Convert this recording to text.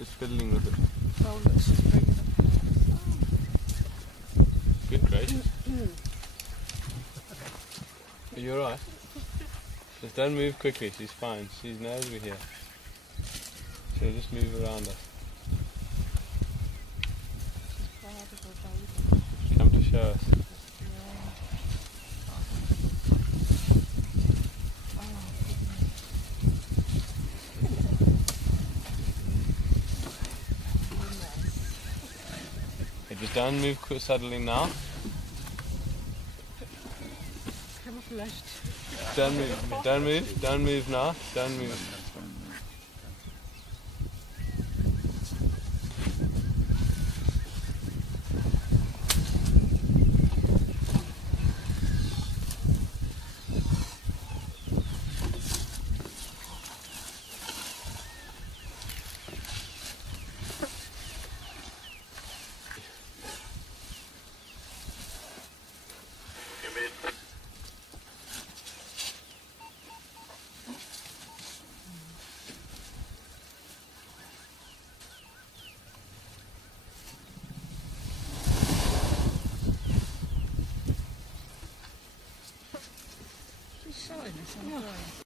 Just fiddling with it. Oh, let's just bring it up. Good gracious. Are you alright? Just don't move quickly, she's fine. She knows we're here. She'll just move around us. Come to show us. Just don't move suddenly now. Camouflaged. Don't move now. Don't move. She's showing us on the